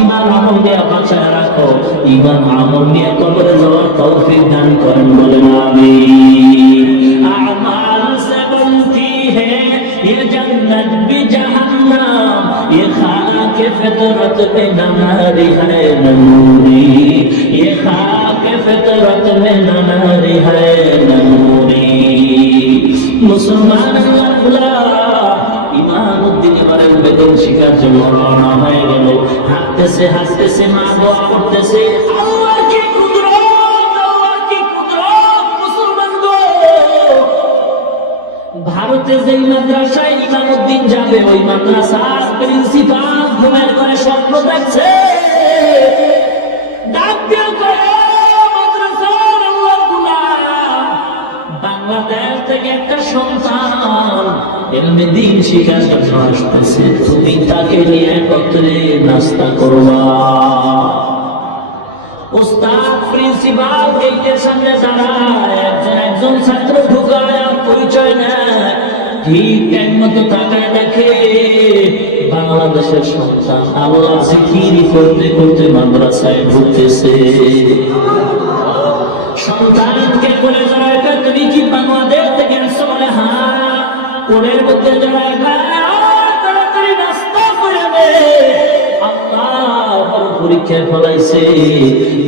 ঈমান আমল নিয়ে বাঁচায় রাখো, ঈমান আমল নিয়ে কবরে যাওয়ার তৌফিক দান করেন, বলেন আমিন। আমাল সে বনতি হ্যায় ये जन्नत भी जहन्नम, ये खाक फितरत में नमारी है नूरी, ये खाक फितरत में नमारी है नूरी। मुसलमान ইমামউদ্দিন এবারে বেতন শিকার জন্য রওনা হয়ে গেল। হাঁটতেছে হাঁটতেছে, মা দোয়া করতেছে, আল্লাহর কি কুদরত, আল্লাহর কি কুদরত। মুসলমান গো, ভারতে যেই মাদ্রাসায় ইমামউদ্দিন যাবে, ওই মাদ্রাসার প্রিন্সিপাল ঘুমের ঘরে স্বপ্ন দেখছে, ডাক দিয়ে কয়, মাদ্রাসার আল্লাহর গোলাম, বাংলাদেশ থেকে একটা সন্তান এলমে দ্বীন শিখার জন্য আসতেছে, তুমি তাকে নিয়ে একত্রে নাস্তা করবা। উস্তাদ প্রিন্সিপাল গেটের সামনে দাঁড়ায়, একজন একজন ছাত্র ঢুকায়, পরিচয় নেয়, ঠিক টাইম মতো তাকায় দেখে বাংলাদেশের সন্তান আল্লাহ জিকির করতে করতে মাদ্রাসায় ঢুকতেছে। সন্তানকে কোলে জড়ায় কয়, তুমি কি বাংলাদেশ থেকে আসছো? বলে হ্যাঁ। কোলের মধ্যে জড়ায় কয়, তাড়াতাড়ি নাস্তা করে দে, আল্লাহ বড় পরীক্ষায় ফলাইছে।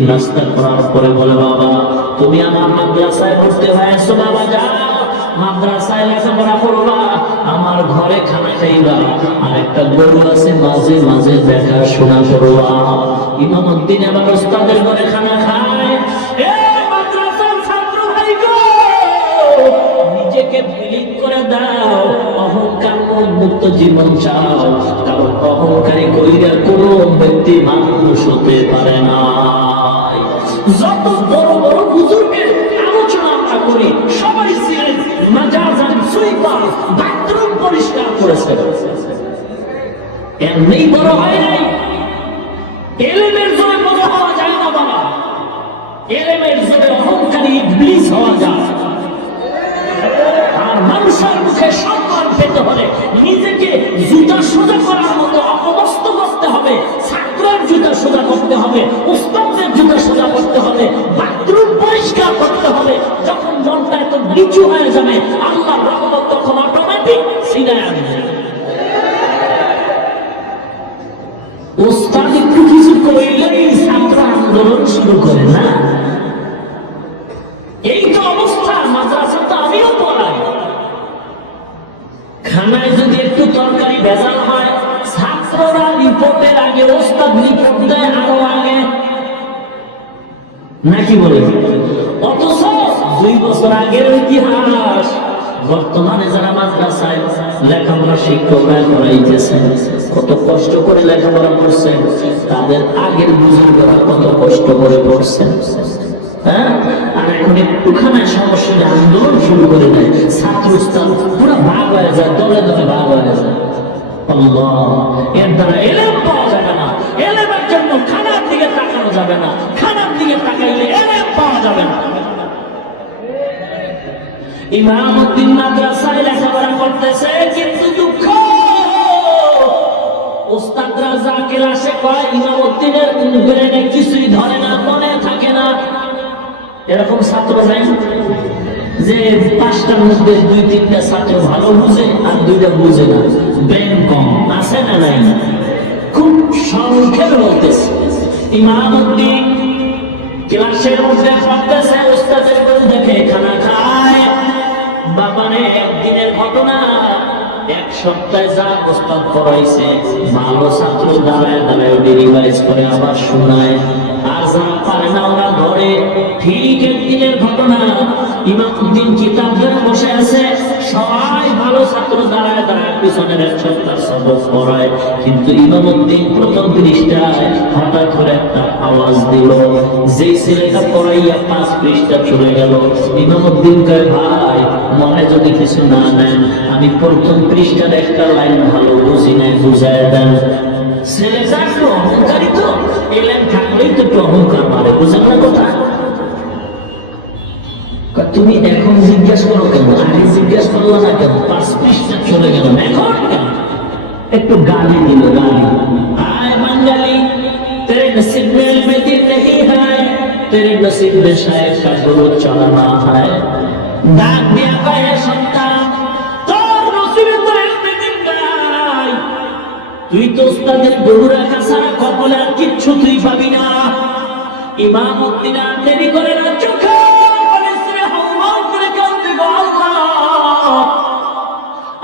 নাস্তা করার পরে বলে, বাবা তুমি আমার মাদ্রাসায় পড়তে হয়েছো, বাবা যাও মাদ্রাসায় লেখাপড়া করবা, আমার ঘরে খানা খাইবা, আর একটা গরু আছে মাঝে মাঝে দেখাশোনা করবা। ইমামউদ্দিন আবার ওস্তাদের ঘরে খানা খায়। মাদ্রাসার ছাত্র ভাই গো, নিজেকে বিলীন করে দাও, অহংকার মুক্ত জীবন চাও, কারণ অহংকারী কইরা কোনো ব্যক্তি মানুষ হতে পারে না। যত বড় বড় বুজুর্গের আলোচনা আমরা করি, সবাই ছিলেন মাজাজান সুইপার, বাথরুম পরিষ্কার করেছে, এমনি বড় হয় নাই। এলেমের জোরে বড় হওয়া যায় না বাবা, এলেমের জোরে অহংকারী ইবলিস হওয়া যায়। আর মানুষের মুখে সম্মান পেতে হলে নিজেকে জুতা সোজা করার মতো অবস্থ করতে হবে, ছাত্রের জুতা সোজা করতে হবে, উস্তাদের জুতা সোজা করতে হবে, বাথরুম পরিষ্কার করতে হবে। যখন মনটা এত নিচু হয়ে যাবে, আল্লাহর রহমত তখন অটোমেটিক সিনায় আসবে। উস্তাদ একটু কিছু করলেই ছাত্র আন্দোলন শুরু করে না। এই তো অবস্থা। মাদ্রাসা তো আমিও পড়াই, খানায় যদি একটু তরকারি ভেজাল হয়, ছাত্ররা রিপোর্টের আগে ওস্তাদ রিপোর্ট দেয় আরো আগে, নাকি বলে? অথচ 2 বছর আগের ইতিহাস বর্তমানে যারা মাদ্রাসায় লেখাপড়া শিক্ষকরা করাইতেছেন, কত কষ্ট করে লেখাপড়া করছেন, তাদের আগের বুজুর্গরা কত কষ্ট করে পড়ছেন। হ্যাঁ, আর এখন একটুখানে সমস্যা আন্দোলন শুরু করে দেয়, ছাত্র উস্তাদ পুরো ভাগ হয়ে যায়, দলে দলে ভাগ হয়ে যায়। আল্লাহ, এর দ্বারা এলেম পাওয়া যাবে না। এলেমের জন্য খানার দিকে তাকানো যাবে না, খানার দিকে তাকাইলে এলেম পাওয়া যাবে না। ইমামউদ্দিন মাদ্রাসায় লেখাপড়া করতেছে, কিন্তু দুঃখ, উস্তাদরা যা ক্লাসে কয় ইমামউদ্দিনের ব্রেনে কিছুই ধরে না, মনে থাকে না। এরকম ছাত্র নাই যে 5টার মধ্যে 2-3টা ছাত্র ভালো বুঝে আর 2টা বুঝে না, ব্রেন কম আছে না? নাই, খুব সংক্ষেপে বলতেছে। ইমামউদ্দিন ক্লাসের মধ্যে পড়তেছে, উস্তাদের করে দেখে খানা খায়। বাবারে, একদিনের ঘটনা, 1 সপ্তাহে যা উস্তাদ পড়াইছে, ভালো ছাত্র দাঁড়ায় দাঁড়ায় রিভাইজ করে আবার শোনায়, আর যারা পারে না ওরা ধরে। ঠিক একদিনের ঘটনা, ইমামউদ্দিন কিতাব ধরে বসে আছে, সবাই ভালো ছাত্র দাঁড়ায় দাঁড়ায় পিছনের 1 সপ্তাহ সবক পড়ায়, কিন্তু ইমামউদ্দিন প্রথম পৃষ্ঠায় হঠাৎ করে একটা আওয়াজ দিল, যেই ছেলেটা পড়াইয়া 5 পৃষ্ঠা চলে গেল। ইমামউদ্দিন কয়, ভাই মনে যদি কিছু না নেন, আমি প্রথম পৃষ্ঠার একটা লাইন ভালো বুঝি নাই, বুঝায় দেন। ছেলেটা একটু অহংকারী, তো এই লাইন থাকলেই তো একটু অহংকার মারে, বুঝেন না কথা? তুমি এখন জিজ্ঞাসা করো কেন, আগে জিজ্ঞাসা করলো না কেন? 5 পৃষ্ঠা চলে গেল, এখন কেন? একটু গালি দিল, গালি। আয় বাঙালি, তেরে নসিব মে ইলম দিন নেহি হ্যায়, তেরে নসিব মে শায়দ কা দুরুদ চলা না হয়। ডাক দিয়া কয়, সন্তান, তোর নসিবে তো ইলম দিন নাই, তুই তো উস্তাদের গরু রাখা ছাড়া কপালে আর কিচ্ছু তুই পাবি না। ইমামউদ্দিন আর দেরি করে না, চোখে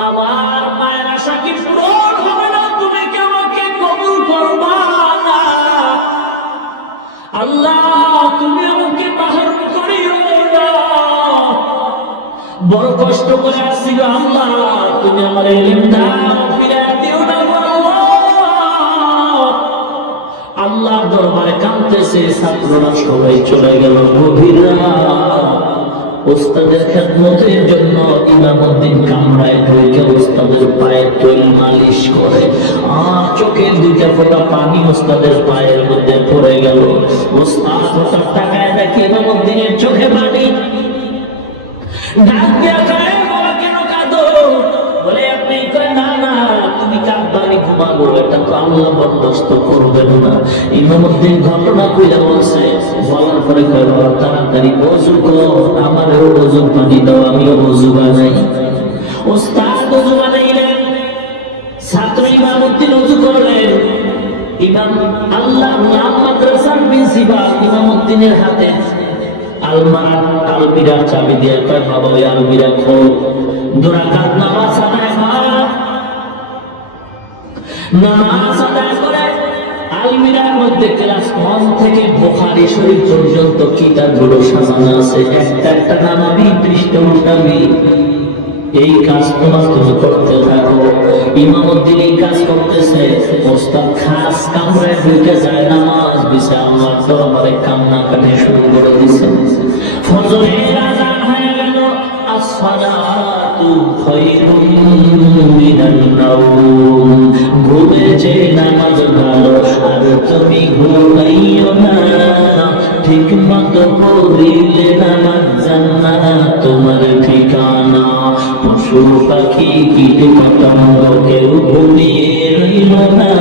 আমার মায়ের আশা কি পূরণ হবে না? তুমি কি আমাকে কবুল করবা না? আল্লাহ, তুমি আমাকে মাহরুম করিও না। বড় কষ্ট করে আসছিল, আল্লাহ তুমি আমার ইলম দাও, ফিরায় দিও না। আল্লাহ দরবারে কাঁদতেছে, ছাত্ররা সবাই চলে গেল। গভীর রাত, উস্তাদের খেদমতের জন্য ইমামউদ্দিন কামরায় ঢুকে উস্তাদের পায়ে তেল মালিশ করে, আর চোখের 2টা ফোঁটা পানি উস্তাদের পায়ের মধ্যে পড়ে গেল। উস্তাদ হঠাৎ তাকায় দেখে ইমামউদ্দিনের চোখে পানি। ডাক দিয়া কয়, বাবা কেন কাঁদো? মাগো এটা তো আল্লাহ বরদাস্ত করবেন না। ইমামউদ্দিন ঘটনা কইরা বলছে, বলার পরে কয় বাবা তাড়াতাড়ি ওযু কর, আমারও ওযু পানি দাও, আমিও ওযু বানাই। ওস্তাদ ওযু বানাইলেন, ছাত্র ইমামউদ্দিন ওযু করলেন। ইমাম আল্লাহর নাম মাদ্রাসার প্রিন্সিপাল ইমামউদ্দিনের হাতে আলমিরার চাবি দিয়ে কয় বাবা ওই আলমিরা খোল, 2 রাকাত নামাজ আদায় কর। নামাজ আদায় করে আলমিরার মধ্যে ক্লাস 1 থেকে বুখারী শরীফ পর্যন্ত কিতাবগুলো সাজানো আছে, একটা একটা নামাবি পৃষ্ঠা উল্টাবি। এই কাজ তুমি করতে থাকো। ইমামউদ্দিন এই কাজ করতেছে, ওস্তাদ খাস কামরায় ঢুকে যায়, নামাজ বিছে আল্লাহর দরবারে কান্না কাটি শুরু করে দিছে। ফজরের আযান হয়ে গেল, আসসালাতু খায়রুম মিনান নাওম, ঘুমের চেয়ে নামাজ ভালো, আর তুমি ঘুমাইও না, ঠিক মতো পড়িলে নামাজ জান্নাত তোমার ঠিকানা। পশু পাখি কীট পতঙ্গ কেউ ঘুমিয়ে রইল না,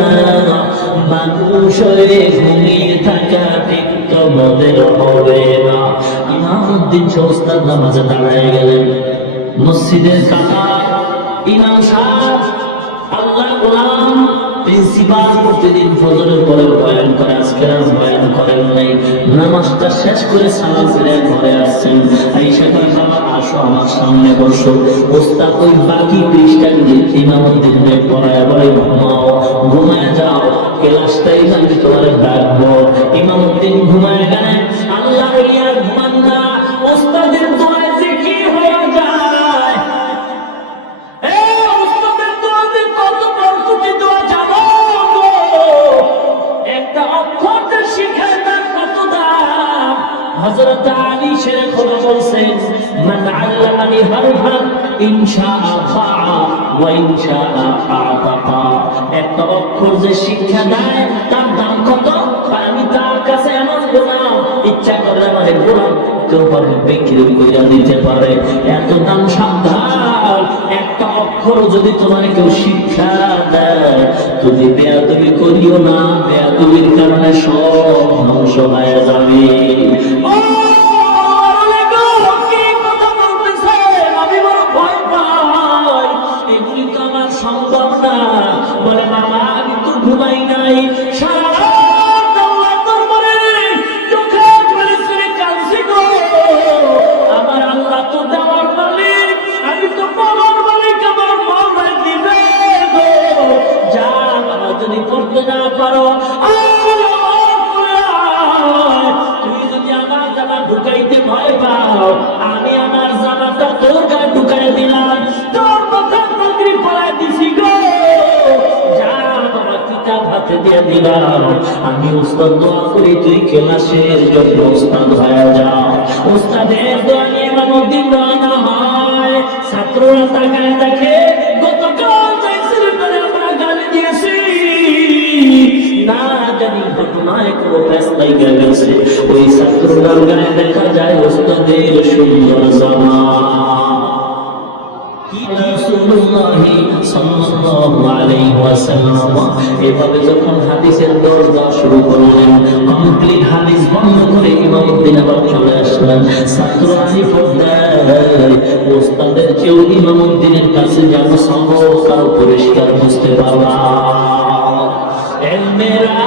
মানুষ হয়ে ঘুমিয়ে থাকা ঠিক তোমাদের হবে না। ইমামউদ্দিন ওস্তাদ নামাজে দাঁড়ায় গেলেন, মসজিদের কাতার ইমাম সাহেব আল্লাহ গোলাম প্রিন্সিপাল প্রতিদিন ফজরের পরে বয়ান করে, আজকে আর বয়ান করেন নাই। নামাজটা শেষ করে সালাম ফিরে ঘরে আসছেন, আইসা কয় বাবা আসো আমার সামনে বসো। ওস্তাদ ওই বাকি পৃষ্ঠাগুলি ইমামউদ্দিনের পড়ায় বলে ঘুমাও, ঘুমায় যাও, ক্লাসটাই আমি তোমার ডাকবো। ইমামউদ্দিন ঘুমায় গেলেন। আল্লাহ আর ঘুমান না, ওস্তাদের দোয়ায় যে কি হয়ে যায়, ওস্তাদের দোয়াতে কত বরকতি দোয়া জানো গো, একটা অক্ষর যে শিখায় তার কত দাম। হযরত আলী শেরে খোদা বলছেন, মান আল্লামানি হারফান ইনশাআ ফাআ ওয়া ইনশাআ আতাকা, একটা অক্ষর যে শিক্ষা দেয় তার দাম কত? আমি তার কাছে এমন গোলাম, ইচ্ছা করলে মানে গোলাম কেউ পারে বিক্রি করে দিতে পারে, এত দাম। সাবধান, একটা অক্ষর যদি তোমার কেউ শিক্ষা দেয়, তুমি বেয়াদবি করিও না, বেয়াদবির কারণে সব ধ্বংস হয়ে যাবে। এগুলি তো আমার সম্ভব না। বলে মামা আমি তো ঘুমাই নাই, সারা রাত আল্লাহর দরবারে চোখে পানি ছেড়ে কাঁদছি গো। আমার আল্লাহ তো দেওয়ার মালিক, আমি তো পাওয়ার মালিক, আমার মাওলা দিবে গো। যা বাবা যদি পড়তে না পারো, তুই যদি আমার জামা ঢুকাইতে ভয় পাও, আমি আমার জামাটা তোর গায়ে ঢুকাই দিলাম, তোর মাথা পাগড়ি পরাই দিছি গো। যা বাবা কিতাব হাতে দিয়ে দিলাম, আমি ওস্তাদ দোয়া করি তুই ক্লাসের জন্য ওস্তাদ হয়ে যা। ওস্তাদের দোয়া নিয়ে ইমামউদ্দিন রওনা হয়। ছাত্ররা তাকায় দেখে, গতকাল যে ছেলেটারে আমরা গালি দিয়েছি, না জানি ঘটনায় কোনো পেস্তাই গেছে, ওই ছাত্রটার গায়ে দেখা যায় ওস্তাদের সুন্দর জামা। এভাবে যখন হাদিসের দরজা শুরু করলেন, কমপ্লিট হাদিস বন্ধ করে ইমামউদ্দিন আবার চলে আসলেন। ছাত্ররা রিপোর্ট দেয়, ওস্তাদের চেয়েও ইমামউদ্দিনের কাছে যেন সবক আরো পরিষ্কার বুঝতে পারলাম। মেরা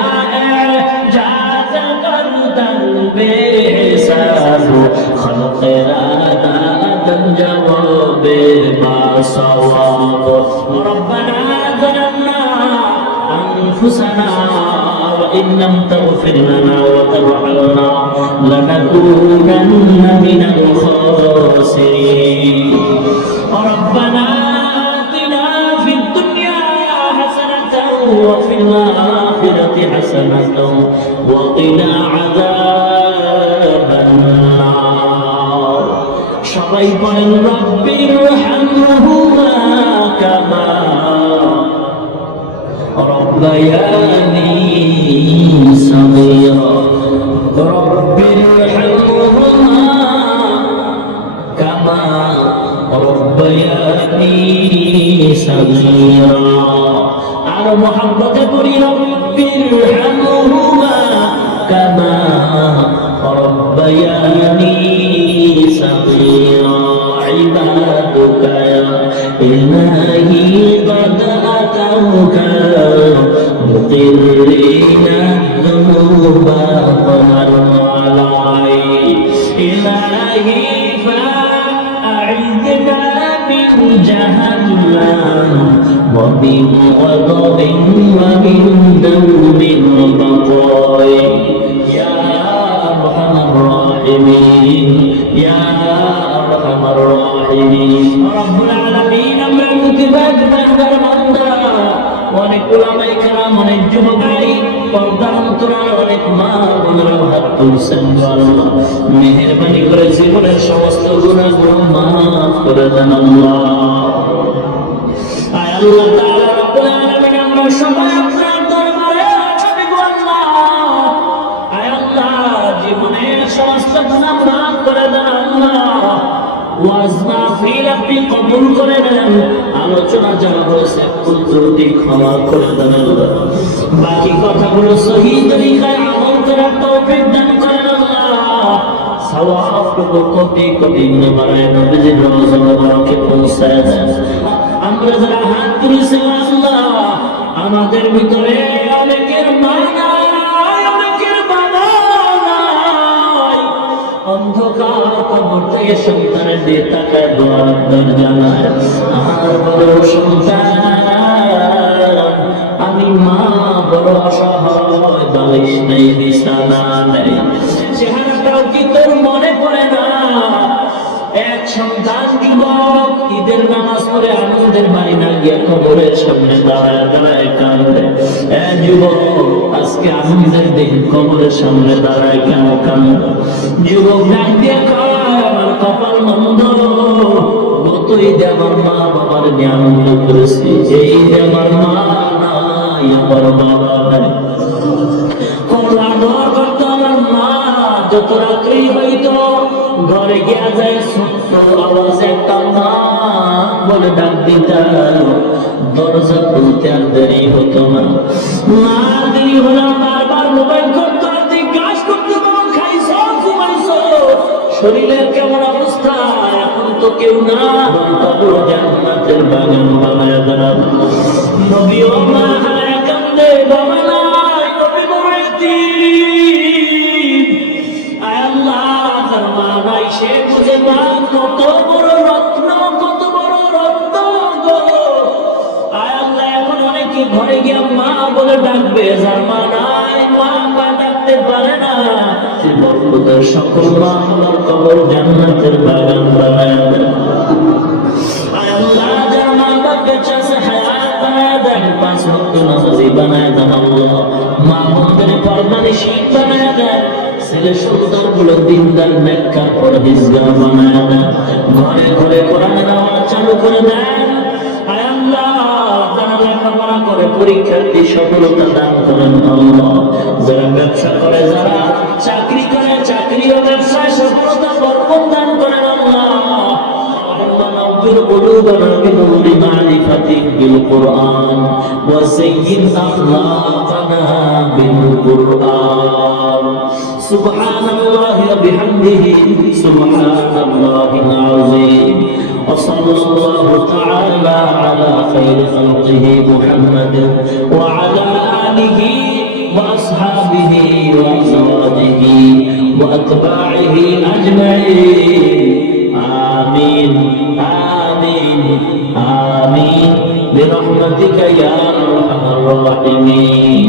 জাত করদন বেহিসাব, খলকেরা দাদন জবাবে বাসওয়াব। রব্বানা যালামনা আনফুসানা ওয়া ইন লাম তাগফির লানা ওয়া তারহামনা লানাকুনান্না মিনাল খাসিরিন। রব্বানা আতিনা ফিদ দুনিয়া হাসানাতাও ওয়া ফিল আখিরাতি হাসানাতাও ওয়া কিনা আযাবান নার। সবাই বলেন রব্বিরহামহুমা কামা রব্বায়ানি সাগীরা। রব্বিরহামহুমা কামা রব্বায়ানি সাগীরা। আর আরো মহব্বতে করি রব্বিরহামহুমা কামা রব্বায়ানি সাগীরা ইবাদুকা ইয়া ইলাহি قد أتوك مقرين الذنوب فمروا علي إلهي فأعذنا من جهنم ومن غضب ومن دوم وبقاء يا أرحم الراحمين يا أرحم الراحمين رب العالمين আমরা মুক্তিবাদ বান্দার বান্দা অনেক উলামায়ে কেরাম অনেক যুবক ভাই পর্দার অন্তরাল অনেক মা বোনেরা হাত তুলছেন আল্লাহ মেহেরবানি করে জীবনের সমস্ত গুনাহগুলো মাফ করে দেন আল্লাহ আয় আল্লাহ তাআলা রব্বুল আলামিন আমরা সবাই আপনার দরবারে আছি গো আল্লাহ আয় আল্লাহ জীবনের সমস্ত গুনাহ মাফ করে দেন আল্লাহ ওয়াজ মাহফিল আপনি কবুল করে নেন আলোচনা যারা হয়েছে ভুল ত্রুটি ক্ষমা করে দেন বাকি কথাগুলো সহিহ তরিকায় আমল করার তৌফিক দান করেন আল্লাহ সওয়াবটুকু কোটি কোটি নেবারায় নবীজির রওজা মুবারকে পৌঁছায় দেন আমরা যারা হাত তুলেছি আল্লাহ আমাদের ভিতরে অনেকের মা নাই অনেকের বাবা নাই অন্ধকার কবর থেকে সন্তানের দিয়ে তাকায় দোয়ার দরজা নাই আর বড় সন্তান আমি মা বড় অসহায় বালিশ নেই বিছানা নেই চেহারাটাও কি তোর মনে পড়ে না এক সন্তান যুবক ঈদের নামাজ পড়ে আনন্দের বাড়ি না গিয়ে কবরের সামনে দাঁড়ায় দাঁড়ায় কান্দে যুবক আজকে আনন্দের দিন কবরের সামনে দাঁড়ায় কেন কান্দে যুবক ডাক দিয়ে কয় আমার কপাল মন্দ গত ঈদে আমার মা বাবার নিয়ে আনন্দ করেছি এই ঈদে আমার মা নাই আমার বাবা নাই কমলা দোয়া করতো আমার মা যত রাত্রি হইতো ঘরে গিয়া যায় ছোট্ট আওয়াজে একটা মা বলে ডাক দিতা দরজা খুলতে আর দেরি হতো না মা দেরি হলো বারবার মোবাইল করতো আর জিজ্ঞাসা করতো কেমন খাইছো ঘুমাইছো শরীরের কেমন অবস্থা এখন তো কেউ না তবু জান্নাতের বাগান বানায় দেন নবী ও মা হারায় কান্দে বাবা নাই নবী বড় এতিম আয় আল্লাহ তার মা নাই সে বুঝে মা কত বড় রত্ন গো আয় আল্লাহ এখন অনেকে ঘরে গিয়ে মা বলে ডাকবে যার মা নাই মা ডাকতে পারে না বরকতের সকল মা আল্লাহর কবর জান্নাতের বাগান বানায় দেন আয় আল্লাহ যার মা বাপকে চাষে হায়াত বানায় দেন পাঁচ ওয়াক্ত নামাজি বানায় দেন আল্লাহ মা বোনদের পরমানিশী বানায় দেন ছেলে সন্তান গুলো দিনদার নেককার পরহেজগার বানায় দেন ঘরে ঘরে কোরআনের আওয়াজ চালু করে দেন আয় আল্লাহ যারা লেখাপড়া করে পরীক্ষার্থী সফলতা দান করেন আল্লাহ যারা ব্যবসা করে যারা চাকরি করে চাকরি ও ব্যবসায় সফলতা বরকত দান করেন আল্লাহ نور قلوبنا بنور معرفتك بالقرآن وزين أخلاقنا بالقرآن سبحان الله وبحمده سبحان الله العظيم وصلى الله تعالى على خير خلقه محمد وعلى آله وأصحابه وأزواجه وأتباعه أجمعين آمين آمين آمين برحمتك يا أرحم الراحمين